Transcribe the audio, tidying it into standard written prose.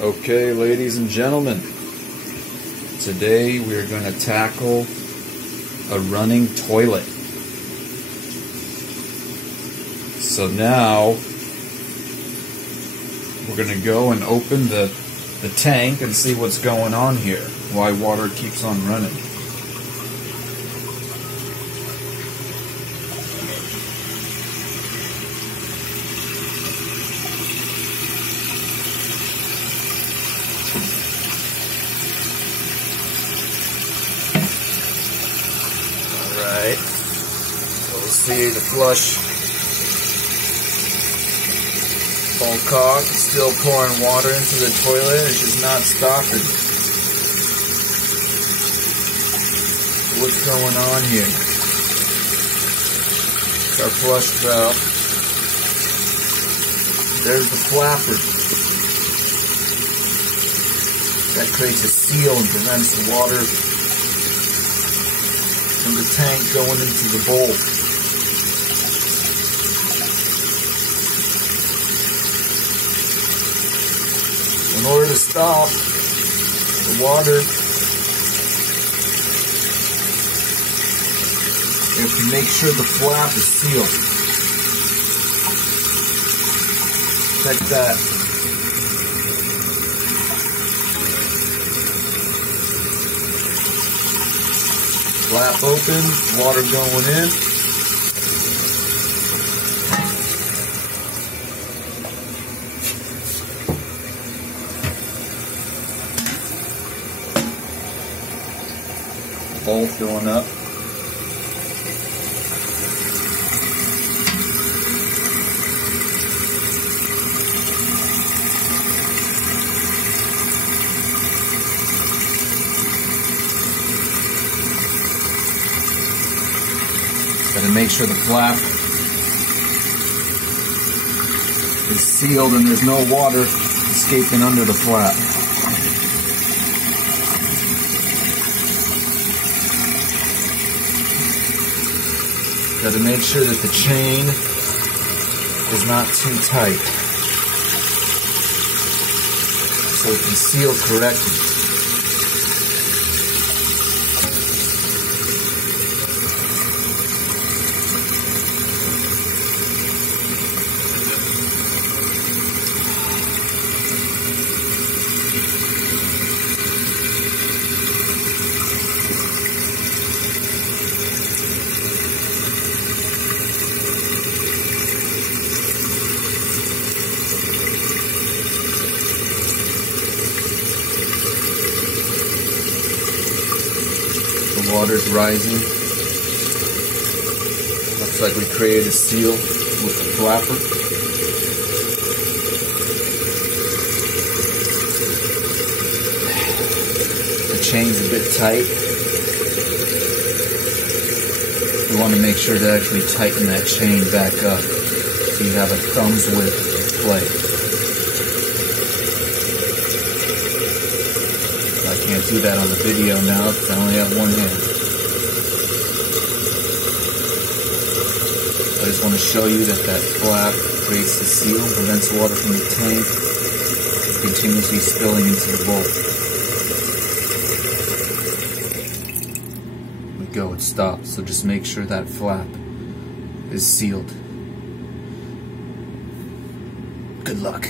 Okay, ladies and gentlemen, today we're going to tackle a running toilet. So now we're going to go and open the tank and see what's going on here, why water keeps on running. Alright, so we'll see the flush full cock, still pouring water into the toilet, it's just not stopping. What's going on here? It's our flush valve. There's the flapper. That creates a seal and prevents the water from the tank going into the bowl. In order to stop the water, you have to make sure the flap is sealed. Check that. Flap open, water going in. Bowl filling up. Got to make sure the flap is sealed and there's no water escaping under the flap. Got to make sure that the chain is not too tight so it can seal correctly. The water's rising. Looks like we created a seal with the flapper. The chain's a bit tight. You want to make sure to actually tighten that chain back up so you have a thumb's width of play. I can't do that on the video now because I only have one hand. I just want to show you that flap creates the seal, prevents water from the tank continuously spilling into the bowl. Let go, it stops. So just make sure that flap is sealed. Good luck.